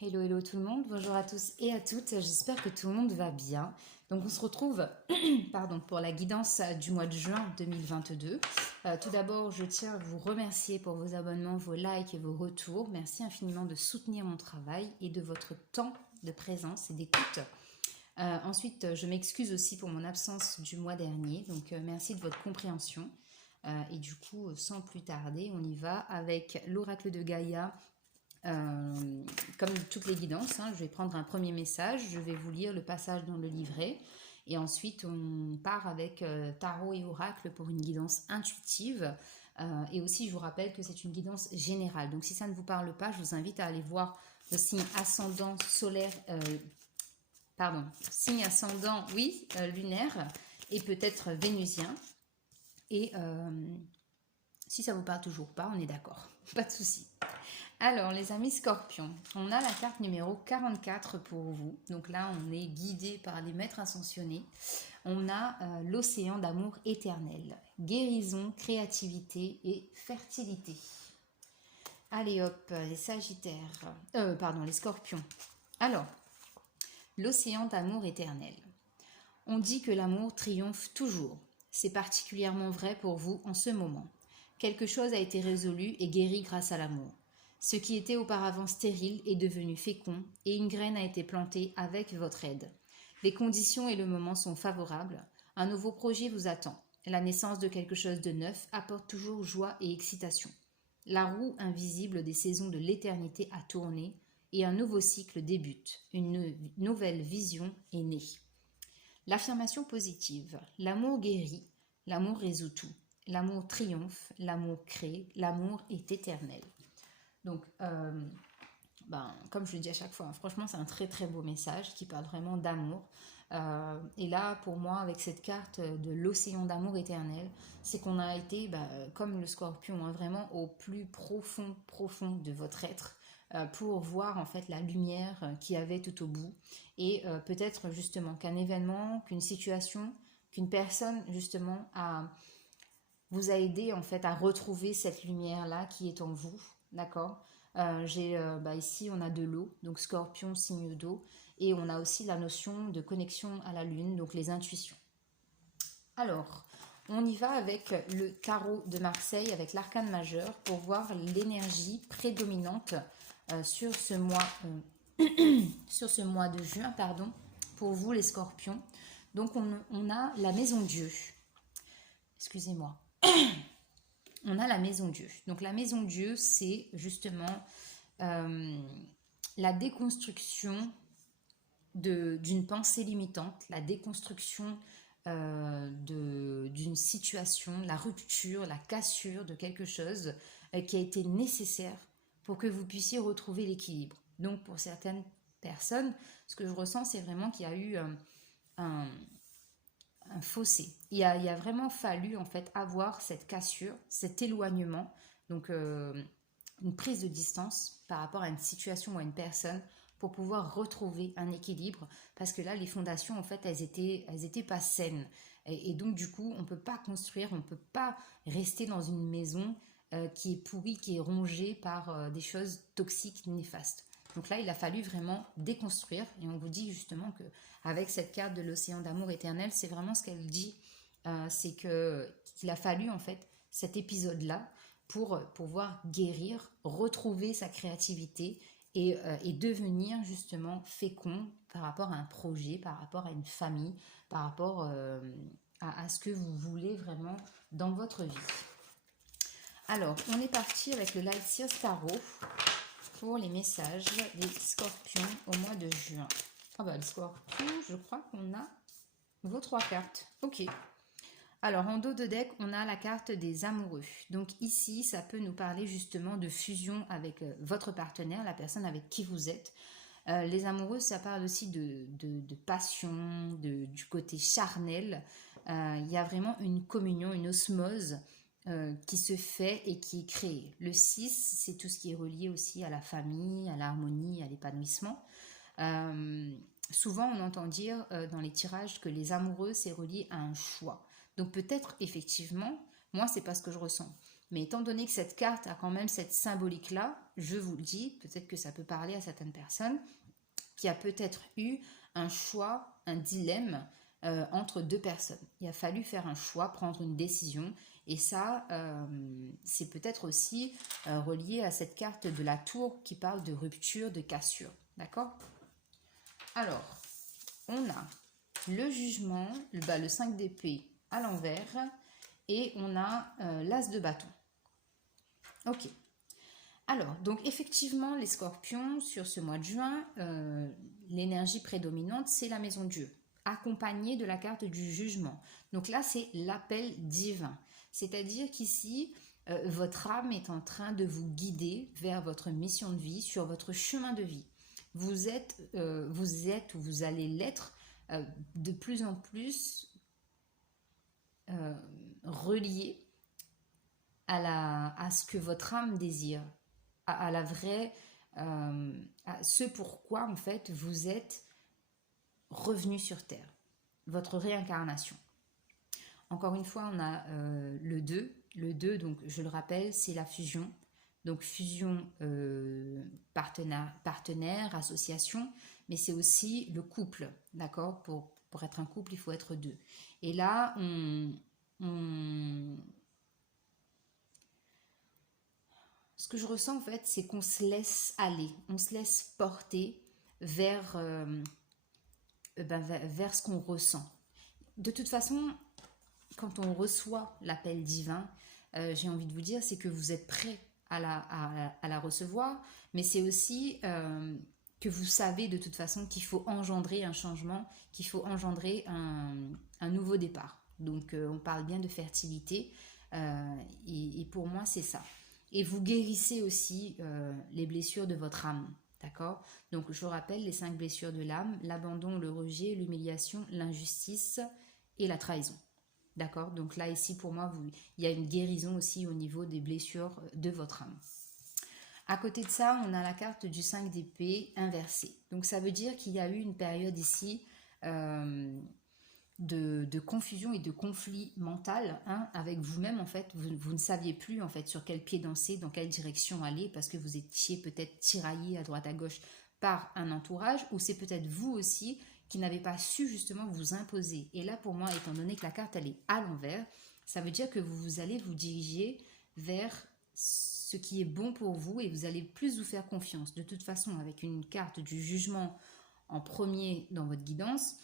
Hello, hello tout le monde, bonjour à tous et à toutes, j'espère que tout le monde va bien. Donc on se retrouve pardon, pour la guidance du mois de juin 2022. Tout d'abord, je tiens à vous remercier pour vos abonnements, vos likes et vos retours. Merci infiniment de soutenir mon travail et de votre temps de présence et d'écoute. Ensuite, je m'excuse aussi pour mon absence du mois dernier, donc merci de votre compréhension. Et du coup, sans plus tarder, on y va avec l'oracle de Gaïa. Comme toutes les guidances, je vais prendre un premier message, je vais vous lire le passage dans le livret et ensuite on part avec tarot et oracle pour une guidance intuitive. Et aussi je vous rappelle que c'est une guidance générale, donc si ça ne vous parle pas, je vous invite à aller voir le signe ascendant solaire, signe ascendant, oui, lunaire et peut-être vénusien. Et si ça vous parle toujours pas, on est d'accord, pas de souci. Alors, les amis scorpions, on a la carte numéro 44 pour vous. Donc là, on est guidé par les maîtres ascensionnés. On a l'océan d'amour éternel. Guérison, créativité et fertilité. Allez hop, les sagittaires. Les scorpions. Alors, l'océan d'amour éternel. On dit que l'amour triomphe toujours. C'est particulièrement vrai pour vous en ce moment. Quelque chose a été résolu et guéri grâce à l'amour. Ce qui était auparavant stérile est devenu fécond et une graine a été plantée avec votre aide. Les conditions et le moment sont favorables. Un nouveau projet vous attend. La naissance de quelque chose de neuf apporte toujours joie et excitation. La roue invisible des saisons de l'éternité a tourné et un nouveau cycle débute. Une nouvelle vision est née. L'affirmation positive. L'amour guérit, l'amour résout tout. L'amour triomphe, l'amour crée, l'amour est éternel. Donc, comme je le dis à chaque fois, franchement, c'est un très très beau message qui parle vraiment d'amour. Et là, pour moi, avec cette carte de l'océan d'amour éternel, c'est qu'on a été, comme le scorpion, vraiment au plus profond de votre être pour voir en fait la lumière qu'il y avait tout au bout. Et peut-être justement qu'un événement, qu'une situation, qu'une personne justement vous a aidé en fait à retrouver cette lumière-là qui est en vous. D'accord. Ici, on a de l'eau, donc scorpion, signe d'eau, et on a aussi la notion de connexion à la lune, donc les intuitions. Alors, on y va avec le tarot de Marseille, avec l'arcane majeur, pour voir l'énergie prédominante sur ce mois de juin, pour vous les scorpions. Donc, on a la maison Dieu. Excusez-moi. On a la maison Dieu. Donc la maison Dieu, c'est justement la déconstruction d'une pensée limitante, la déconstruction d'une situation, la rupture, la cassure de quelque chose qui a été nécessaire pour que vous puissiez retrouver l'équilibre. Donc pour certaines personnes, ce que je ressens, c'est vraiment qu'il y a eu un fossé. Il a vraiment fallu en fait avoir cette cassure, cet éloignement, donc une prise de distance par rapport à une situation ou à une personne pour pouvoir retrouver un équilibre, parce que là les fondations en fait elles étaient pas saines et donc du coup on peut pas construire, on peut pas rester dans une maison qui est pourrie, qui est rongée par des choses toxiques, néfastes. Donc là, il a fallu vraiment déconstruire. Et on vous dit justement que avec cette carte de l'océan d'amour éternel, c'est vraiment ce qu'elle dit. C'est qu'il a fallu en fait cet épisode-là pour pouvoir guérir, retrouver sa créativité et devenir justement fécond par rapport à un projet, par rapport à une famille, par rapport à ce que vous voulez vraiment dans votre vie. Alors, on est parti avec le Light Sears Tarot pour les messages des scorpions au mois de juin. Les scorpions, je crois qu'on a vos 3 cartes. Ok. Alors, en dos de deck, on a la carte des amoureux. Donc ici, ça peut nous parler justement de fusion avec votre partenaire, la personne avec qui vous êtes. Les amoureux, ça parle aussi de passion, du côté charnel. Il y a vraiment une communion, une osmose qui se fait et qui est créée. Le 6, c'est tout ce qui est relié aussi à la famille, à l'harmonie, à l'épanouissement. Souvent, on entend dire dans les tirages que les amoureux, c'est relié à un choix. Donc peut-être, effectivement, moi, c'est pas ce que je ressens. Mais étant donné que cette carte a quand même cette symbolique-là, je vous le dis, peut-être que ça peut parler à certaines personnes, qui a peut-être eu un choix, un dilemme entre deux personnes. Il a fallu faire un choix, prendre une décision. Et ça, c'est peut-être aussi relié à cette carte de la tour qui parle de rupture, de cassure. D'accord? Alors, on a le jugement, le 5 d'épée à l'envers, et on a l'as de bâton. Ok. Alors, donc effectivement, les scorpions, sur ce mois de juin, l'énergie prédominante, c'est la maison Dieu, accompagnée de la carte du jugement. Donc là, c'est l'appel divin. C'est-à-dire qu'ici, votre âme est en train de vous guider vers votre mission de vie, sur votre chemin de vie. Vous êtes ou vous allez l'être de plus en plus relié à ce que votre âme désire, à la vraie, à ce pourquoi en fait vous êtes revenu sur Terre, votre réincarnation. Encore une fois, on a le 2. Le 2, donc je le rappelle, c'est la fusion. Donc fusion partenaire, association, mais c'est aussi le couple, d'accord? Pour être un couple, il faut être deux. Et là, ce que je ressens en fait, c'est qu'on se laisse aller, on se laisse porter vers, vers ce qu'on ressent. De toute façon, quand on reçoit l'appel divin, j'ai envie de vous dire, c'est que vous êtes prêt à la recevoir, mais c'est aussi que vous savez de toute façon qu'il faut engendrer un changement, qu'il faut engendrer un nouveau départ. Donc on parle bien de fertilité, et pour moi c'est ça. Et vous guérissez aussi les blessures de votre âme. D'accord? Donc je rappelle les 5 blessures de l'âme: l'abandon, le rejet, l'humiliation, l'injustice et la trahison. D'accord? Donc là, ici, pour moi, il y a une guérison aussi au niveau des blessures de votre âme. À côté de ça, on a la carte du 5 d'épée inversée. Donc ça veut dire qu'il y a eu une période ici de confusion et de conflit mental avec vous-même. En fait, vous ne saviez plus en fait sur quel pied danser, dans quelle direction aller, parce que vous étiez peut-être tiraillé à droite à gauche par un entourage, ou c'est peut-être vous aussi qui n'avez pas su justement vous imposer. Et là, pour moi, étant donné que la carte elle est à l'envers, ça veut dire que vous allez vous diriger vers ce qui est bon pour vous et vous allez plus vous faire confiance. De toute façon, avec une carte du jugement en premier dans votre guidance,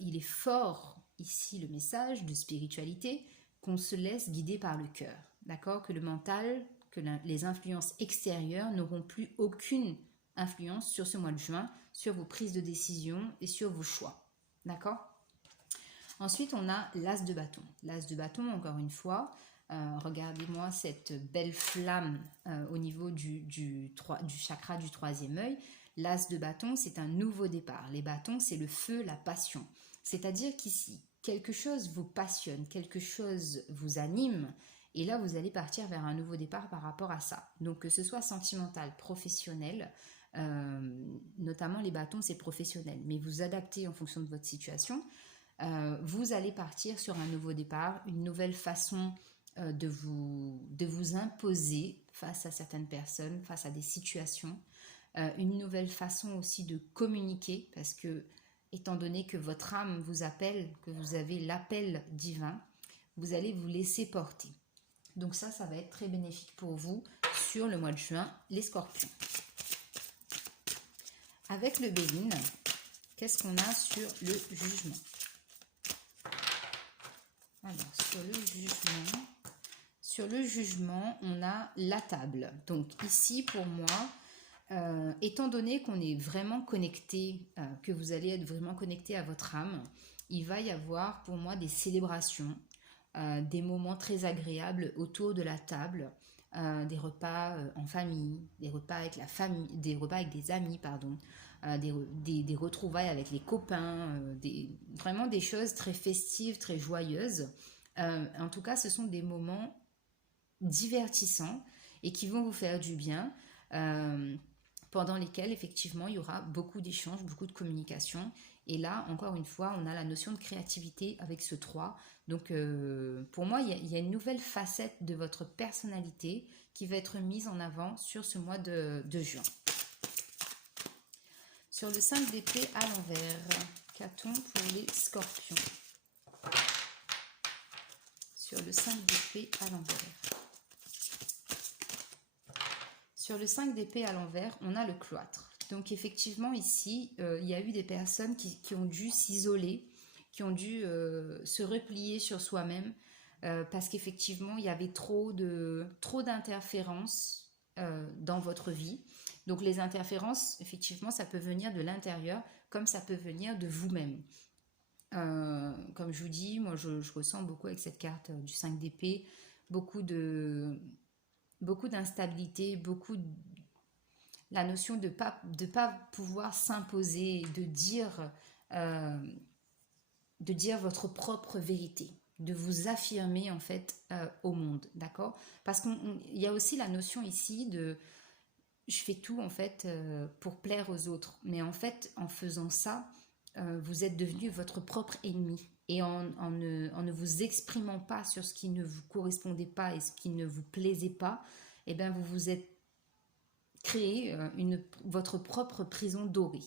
il est fort ici le message de spiritualité, qu'on se laisse guider par le cœur. D'accord? Que le mental, que les influences extérieures n'auront plus aucune influence sur ce mois de juin, sur vos prises de décision et sur vos choix. D'accord? Ensuite, on a l'as de bâton. L'as de bâton, encore une fois, regardez-moi cette belle flamme au niveau du chakra du troisième œil. L'as de bâton, c'est un nouveau départ. Les bâtons, c'est le feu, la passion. C'est-à-dire qu'ici, quelque chose vous passionne, quelque chose vous anime, et là, vous allez partir vers un nouveau départ par rapport à ça. Donc, que ce soit sentimental, professionnel, notamment les bâtons, c'est professionnel, mais vous adaptez en fonction de votre situation. Vous allez partir sur un nouveau départ, une nouvelle façon de vous imposer face à certaines personnes, face à des situations, une nouvelle façon aussi de communiquer, parce que étant donné que votre âme vous appelle, que vous avez l'appel divin, vous allez vous laisser porter. Donc ça va être très bénéfique pour vous sur le mois de juin, les scorpions. Avec le Béline, qu'est-ce qu'on a sur le jugement? Alors, sur le jugement, on a la table. Donc ici, pour moi, étant donné qu'on est vraiment connecté, que vous allez être vraiment connecté à votre âme, il va y avoir pour moi des célébrations, des moments très agréables autour de la table, des repas en famille, des repas avec la famille, des repas avec des amis, pardon, des retrouvailles avec les copains, vraiment des choses très festives, très joyeuses. En tout cas, ce sont des moments divertissants et qui vont vous faire du bien. pendant lesquels effectivement il y aura beaucoup d'échanges, beaucoup de communication. Et là, encore une fois, on a la notion de créativité avec ce 3. Donc pour moi, il y a une nouvelle facette de votre personnalité qui va être mise en avant sur ce mois de juin. Sur le 5 d'épée à l'envers, qu'a-t-on pour les scorpions? Sur le 5 d'épée à l'envers. Sur le 5 d'épée à l'envers, on a le cloître. Donc effectivement ici, il y a eu des personnes qui ont dû s'isoler, qui ont dû se replier sur soi-même, parce qu'effectivement, il y avait trop d'interférences dans votre vie. Donc les interférences, effectivement, ça peut venir de l'intérieur, comme ça peut venir de vous-même. Comme je vous dis, moi je ressens beaucoup avec cette carte du 5 d'épée, beaucoup d'instabilité, la notion de pas pouvoir s'imposer, de dire votre propre vérité, de vous affirmer en fait au monde, d'accord? Parce qu'il y a aussi la notion ici de je fais tout en fait pour plaire aux autres, mais en fait en faisant ça, vous êtes devenu votre propre ennemi. Et en ne vous exprimant pas sur ce qui ne vous correspondait pas et ce qui ne vous plaisait pas, eh bien vous vous êtes créé votre propre prison dorée.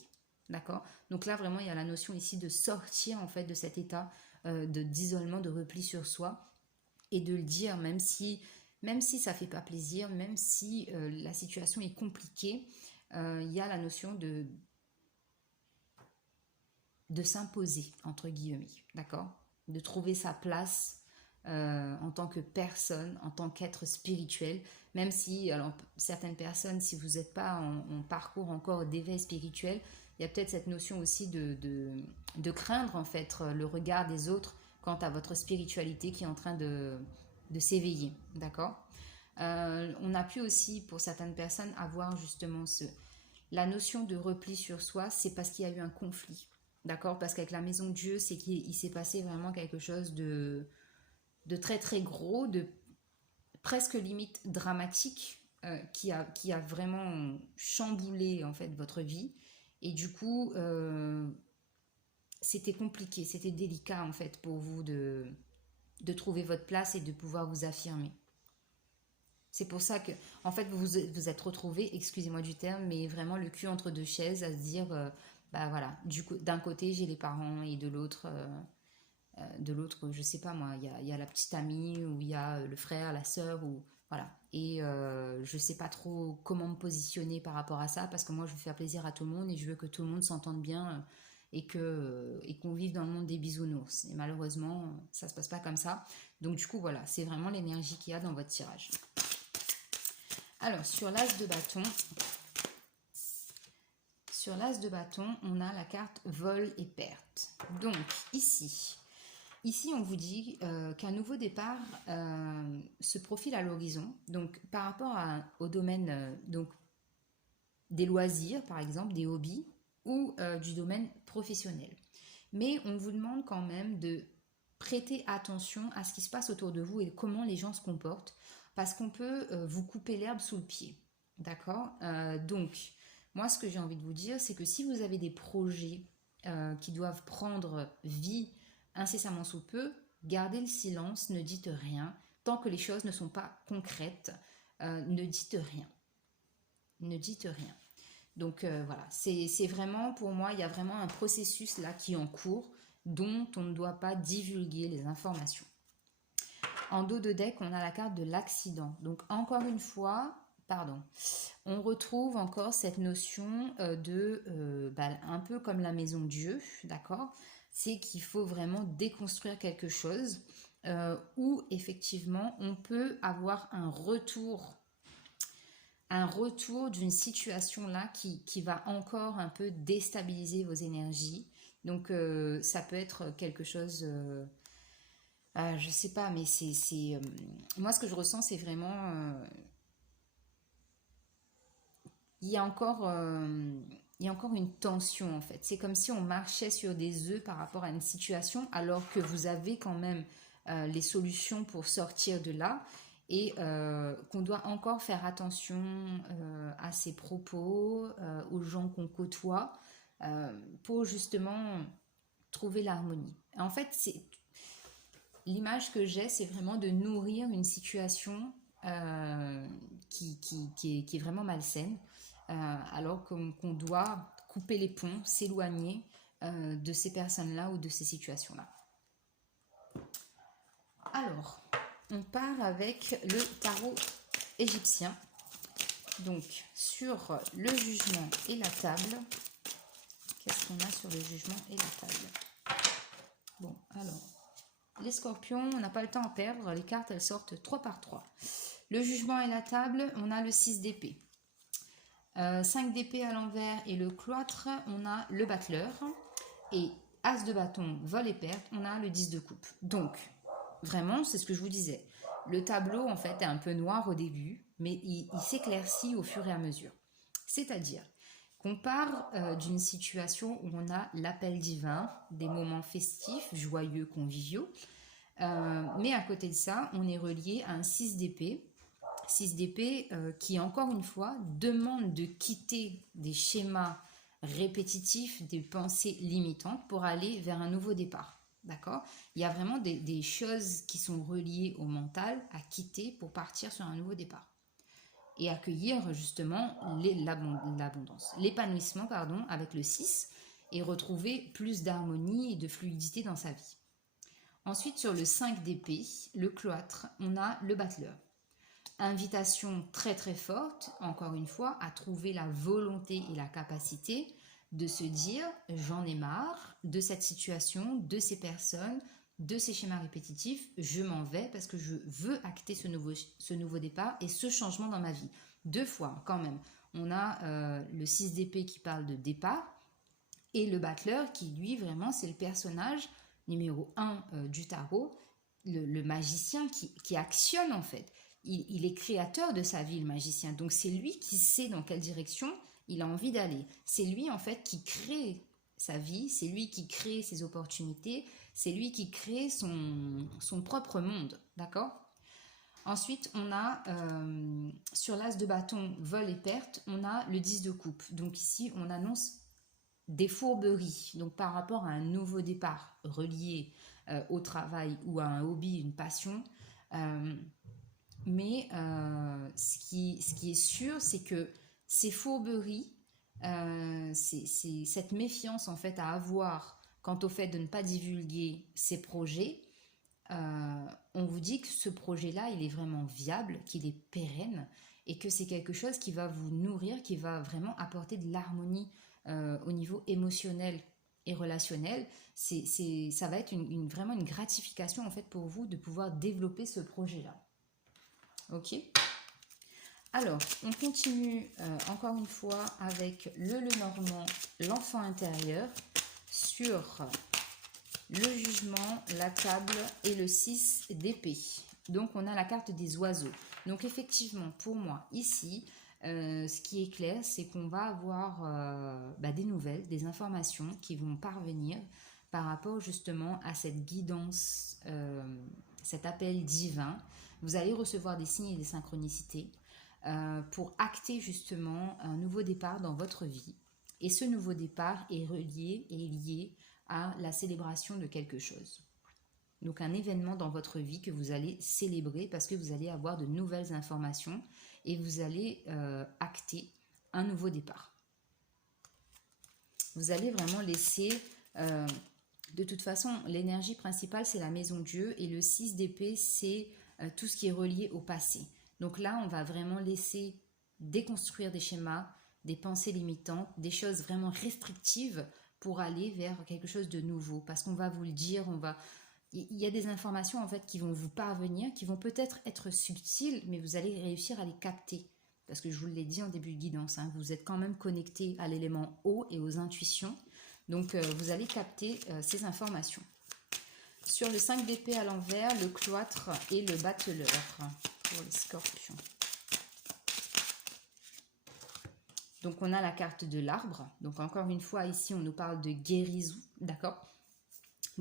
D'accord? Donc là, vraiment, il y a la notion ici de sortir en fait de cet état d'isolement, de repli sur soi et de le dire, même si ça ne fait pas plaisir, même si la situation est compliquée, il y a la notion de s'imposer, entre guillemets, d'accord? De trouver sa place en tant que personne, en tant qu'être spirituel, même si, alors, certaines personnes, si vous n'êtes pas en parcours encore d'éveil spirituel, il y a peut-être cette notion aussi de craindre, en fait, le regard des autres quant à votre spiritualité qui est en train de s'éveiller, d'accord? On a pu aussi, pour certaines personnes, avoir justement la notion de repli sur soi, c'est parce qu'il y a eu un conflit. D'accord? Parce qu'avec la maison de Dieu, c'est qu'il s'est passé vraiment quelque chose de très très gros, de presque limite dramatique, qui a vraiment chamboulé en fait votre vie. Et du coup, c'était compliqué, c'était délicat en fait pour vous de trouver votre place et de pouvoir vous affirmer. C'est pour ça que, en fait, vous êtes retrouvés, excusez-moi du terme, mais vraiment le cul entre deux chaises à se dire, bah voilà, d'un côté j'ai les parents et de l'autre, je sais pas moi, il y a la petite amie ou il y a le frère, la sœur ou voilà. Et je sais pas trop comment me positionner par rapport à ça parce que moi je veux faire plaisir à tout le monde et je veux que tout le monde s'entende bien et qu'on vive dans le monde des bisounours. Et malheureusement, ça se passe pas comme ça. Donc du coup voilà, c'est vraiment l'énergie qu'il y a dans votre tirage. Alors, sur l'as de bâton, on a la carte vol et perte. Donc, ici on vous dit qu'un nouveau départ se profile à l'horizon. Donc, par rapport au domaine donc, des loisirs, par exemple, des hobbies, ou du domaine professionnel. Mais on vous demande quand même de prêter attention à ce qui se passe autour de vous et comment les gens se comportent. Parce qu'on peut vous couper l'herbe sous le pied, d'accord? Donc, moi, ce que j'ai envie de vous dire, c'est que si vous avez des projets qui doivent prendre vie incessamment sous peu, gardez le silence, ne dites rien. Tant que les choses ne sont pas concrètes, ne dites rien. Ne dites rien. Donc, voilà, c'est vraiment, pour moi, il y a vraiment un processus là qui est en cours dont on ne doit pas divulguer les informations. En dos de deck, on a la carte de l'accident. Donc, encore une fois, on retrouve encore cette notion un peu comme la maison de Dieu, d'accord? C'est qu'il faut vraiment déconstruire quelque chose où, effectivement, on peut avoir un retour d'une situation là qui va encore un peu déstabiliser vos énergies. Donc, ça peut être quelque chose... je sais pas, mais moi ce que je ressens c'est vraiment il y a encore une tension en fait. C'est comme si on marchait sur des œufs par rapport à une situation alors que vous avez quand même les solutions pour sortir de là et qu'on doit encore faire attention à ses propos, aux gens qu'on côtoie, pour justement trouver l'harmonie. En fait, l'image que j'ai, c'est vraiment de nourrir une situation qui est vraiment malsaine, alors qu'on doit couper les ponts, s'éloigner de ces personnes-là ou de ces situations-là. Alors, on part avec le tarot égyptien. Donc, sur le jugement et la table, qu'est-ce qu'on a sur le jugement et la table? Bon, alors, les scorpions, on n'a pas le temps à perdre. Les cartes, elles sortent 3 par 3. Le jugement et la table, on a le 6 d'épée. 5 d'épée à l'envers et le cloître, on a le battleur. Et as de bâton, vol et perte, on a le 10 de coupe. Donc, vraiment, c'est ce que je vous disais. Le tableau, en fait, est un peu noir au début, mais il s'éclaircit au fur et à mesure. C'est-à-dire qu'on part d'une situation où on a l'appel divin, des moments festifs, joyeux, conviviaux. Mais à côté de ça, on est relié à un 6 d'épée. 6 d'épée qui, encore une fois, demande de quitter des schémas répétitifs, des pensées limitantes pour aller vers un nouveau départ. D'accord? Il y a vraiment des choses qui sont reliées au mental à quitter pour partir sur un nouveau départ. Et accueillir justement l'abondance, l'épanouissement, pardon, avec le 6 et retrouver plus d'harmonie et de fluidité dans sa vie. Ensuite, sur le 5 d'épée, le cloître, on a le battleur. Invitation très très forte, encore une fois, à trouver la volonté et la capacité de se dire j'en ai marre de cette situation, de ces personnes, de ces schémas répétitifs, je m'en vais parce que je veux acter ce nouveau départ et ce changement dans ma vie. 2 fois quand même, on a le 6 d'épée qui parle de départ et le battleur qui lui vraiment c'est le personnage numéro 1 du tarot, le magicien qui actionne en fait. Il est créateur de sa vie, le magicien. Donc, c'est lui qui sait dans quelle direction il a envie d'aller. C'est lui, en fait, qui crée sa vie. C'est lui qui crée ses opportunités. C'est lui qui crée son propre monde. D'accord? Ensuite, on a, sur l'as de bâton, vol et perte, on a le 10 de coupe. Donc, ici, on annonce des fourberies. Donc, par rapport à un nouveau départ relié au travail ou à un hobby, une passion, mais ce qui est sûr, c'est que ces fourberies, c'est cette méfiance en fait à avoir quant au fait de ne pas divulguer ses projets, on vous dit que ce projet-là, il est vraiment viable, qu'il est pérenne et que c'est quelque chose qui va vous nourrir, qui va vraiment apporter de l'harmonie au niveau émotionnel et relationnel. Ça va être vraiment une gratification en fait pour vous de pouvoir développer ce projet-là. Ok. Alors, on continue encore une fois avec le Lenormand, l'enfant intérieur, sur le jugement, la table et le 6 d'épée. Donc, on a la carte des oiseaux. Donc, effectivement, pour moi, ici, ce qui est clair, c'est qu'on va avoir des nouvelles, des informations qui vont parvenir par rapport justement à cette guidance, cet appel divin. Vous allez recevoir des signes et des synchronicités pour acter justement un nouveau départ dans votre vie. Et ce nouveau départ est relié et lié à la célébration de quelque chose. Donc un événement dans votre vie que vous allez célébrer parce que vous allez avoir de nouvelles informations et vous allez acter un nouveau départ. Vous allez vraiment laisser... de toute façon, l'énergie principale, c'est la maison Dieu et le 6 d'épée, c'est tout ce qui est relié au passé. Donc là, on va vraiment laisser déconstruire des schémas, des pensées limitantes, des choses vraiment restrictives pour aller vers quelque chose de nouveau. Parce qu'on va vous le dire, il y a des informations en fait qui vont vous parvenir, qui vont peut-être être subtiles, mais vous allez réussir à les capter. Parce que je vous l'ai dit en début de guidance, hein, vous êtes quand même connecté à l'élément eau et aux intuitions. Donc, vous allez capter ces informations. Sur le 5 d'épée à l'envers, le cloître et le battleur pour les scorpions. Donc, on a la carte de l'arbre. Donc, encore une fois, ici, on nous parle de guérison, d'accord?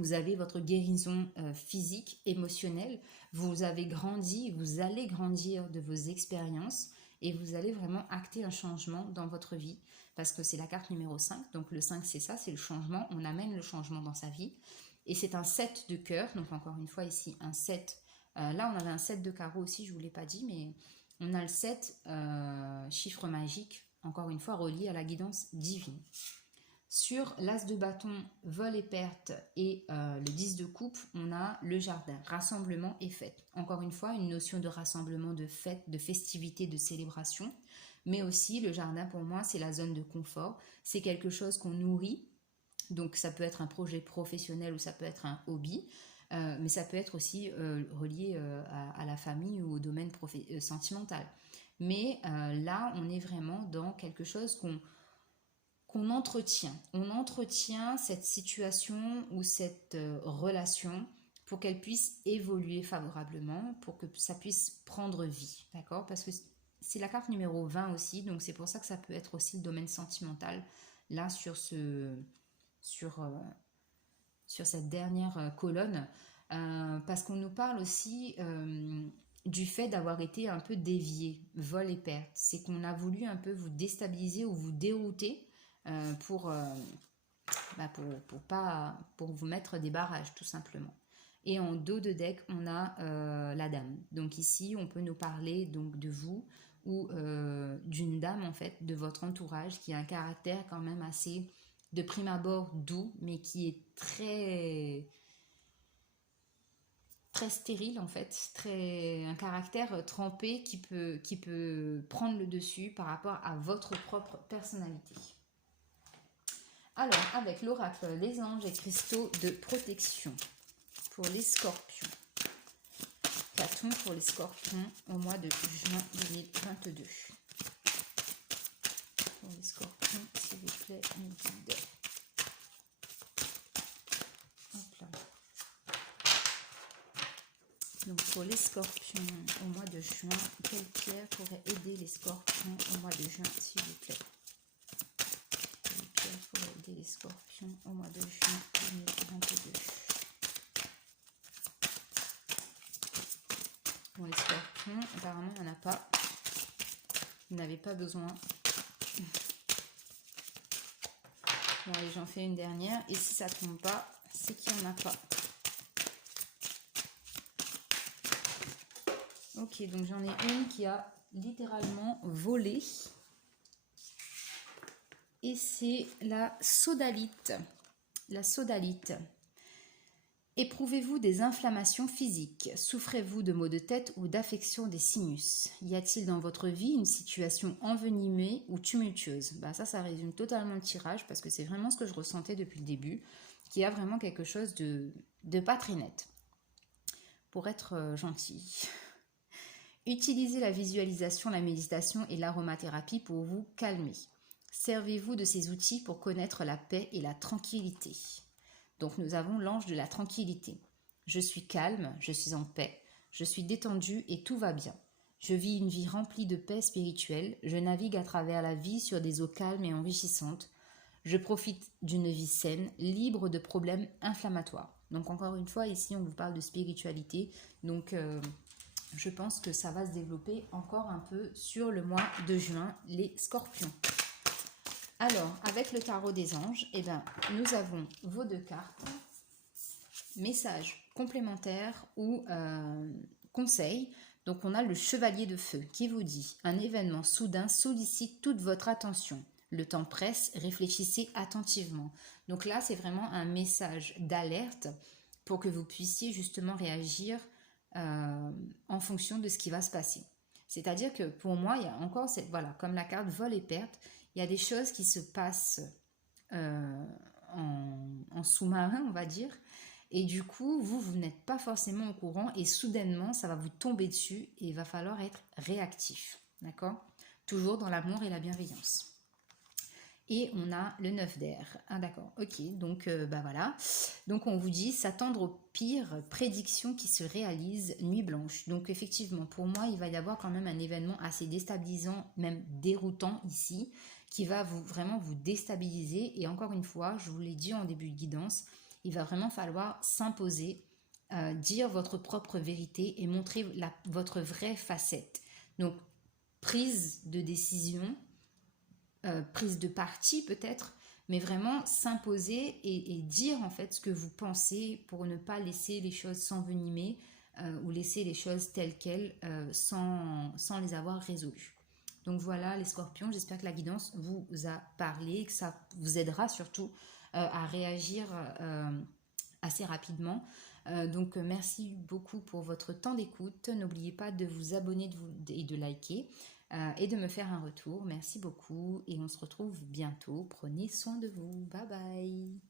vous avez votre guérison physique, émotionnelle, vous avez grandi, vous allez grandir de vos expériences et vous allez vraiment acter un changement dans votre vie parce que c'est la carte numéro 5, donc le 5 c'est ça, c'est le changement, on amène le changement dans sa vie et c'est un 7 de cœur, donc encore une fois ici un 7, là on avait un 7 de carreau aussi, je ne vous l'ai pas dit, mais on a le 7, chiffre magique, encore une fois relié à la guidance divine. Sur l'as de bâton, vol et perte et le 10 de coupe, on a le jardin, rassemblement et fête. Encore une fois, une notion de rassemblement, de fête, de festivité, de célébration. Mais aussi, le jardin pour moi, c'est la zone de confort. C'est quelque chose qu'on nourrit. Donc ça peut être un projet professionnel ou ça peut être un hobby. Mais ça peut être aussi relié à la famille ou au domaine sentimental. Mais là, on est vraiment dans quelque chose qu'on entretient. On entretient cette situation ou cette relation pour qu'elle puisse évoluer favorablement, pour que ça puisse prendre vie, d'accord? Parce que c'est la carte numéro 20 aussi, donc c'est pour ça que ça peut être aussi le domaine sentimental, là, sur cette dernière colonne, parce qu'on nous parle aussi du fait d'avoir été un peu dévié, vol et perte. C'est qu'on a voulu un peu vous déstabiliser ou vous dérouter pour vous mettre des barrages tout simplement. Et en dos de deck, on a la dame. Donc ici, on peut nous parler donc de vous ou d'une dame en fait, de votre entourage qui a un caractère quand même assez de prime abord doux, mais qui est très stérile en fait, un caractère trempé qui peut prendre le dessus par rapport à votre propre personnalité. Alors, avec l'oracle, les anges et cristaux de protection pour les scorpions. Qu'a-t-on pour les scorpions au mois de juin 2022? Pour les scorpions, s'il vous plaît, une guide. Hop là. Donc, pour les scorpions au mois de juin, quelle pierre pourrait aider les scorpions au mois de juin, s'il vous plaît? Pour aider les scorpions au mois de juin 2022. Pour les scorpions, apparemment il n'y en a pas. Vous n'avez pas besoin. Bon allez, j'en fais une dernière. Et si ça ne tombe pas, c'est qu'il n'y en a pas. Ok, donc j'en ai une qui a littéralement volé. Et c'est la sodalite. La sodalite. Éprouvez-vous des inflammations physiques? Souffrez-vous de maux de tête ou d'affections des sinus? Y a-t-il dans votre vie une situation envenimée ou tumultueuse? Ça résume totalement le tirage parce que c'est vraiment ce que je ressentais depuis le début, qu'il y a vraiment quelque chose de pas très net. Pour être gentil. Utilisez la visualisation, la méditation et l'aromathérapie pour vous calmer. Servez-vous de ces outils pour connaître la paix et la tranquillité. Donc nous avons l'ange de la tranquillité. Je suis calme, je suis en paix, je suis détendu et tout va bien. Je vis une vie remplie de paix spirituelle, je navigue à travers la vie sur des eaux calmes et enrichissantes. Je profite d'une vie saine, libre de problèmes inflammatoires. Donc encore une fois, ici on vous parle de spiritualité, donc je pense que ça va se développer encore un peu sur le mois de juin, les scorpions. Alors, avec le tarot des anges, nous avons vos deux cartes, messages complémentaires ou conseils. Donc, on a le chevalier de feu qui vous dit « Un événement soudain sollicite toute votre attention. Le temps presse, réfléchissez attentivement. » Donc là, c'est vraiment un message d'alerte pour que vous puissiez justement réagir en fonction de ce qui va se passer. C'est-à-dire que pour moi, il y a encore comme la carte vol et perte, il y a des choses qui se passent en sous-marin, on va dire, et du coup, vous n'êtes pas forcément au courant et soudainement, ça va vous tomber dessus et il va falloir être réactif, d'accord? Toujours dans l'amour et la bienveillance. Et on a le 9 d'air. Ah d'accord, ok, donc voilà. Donc on vous dit s'attendre au pire, prédiction qui se réalise, nuit blanche. Donc effectivement, pour moi, il va y avoir quand même un événement assez déstabilisant, même déroutant ici, qui va vraiment vous déstabiliser. Et encore une fois, je vous l'ai dit en début de guidance, il va vraiment falloir s'imposer, dire votre propre vérité et montrer votre vraie facette. Donc, prise de décision, prise de parti peut-être, mais vraiment s'imposer et dire en fait ce que vous pensez pour ne pas laisser les choses s'envenimer ou laisser les choses telles quelles sans les avoir résolues. Donc voilà les scorpions, j'espère que la guidance vous a parlé, que ça vous aidera surtout à réagir assez rapidement. Donc merci beaucoup pour votre temps d'écoute. N'oubliez pas de vous abonner et de liker et de me faire un retour. Merci beaucoup et on se retrouve bientôt. Prenez soin de vous. Bye bye.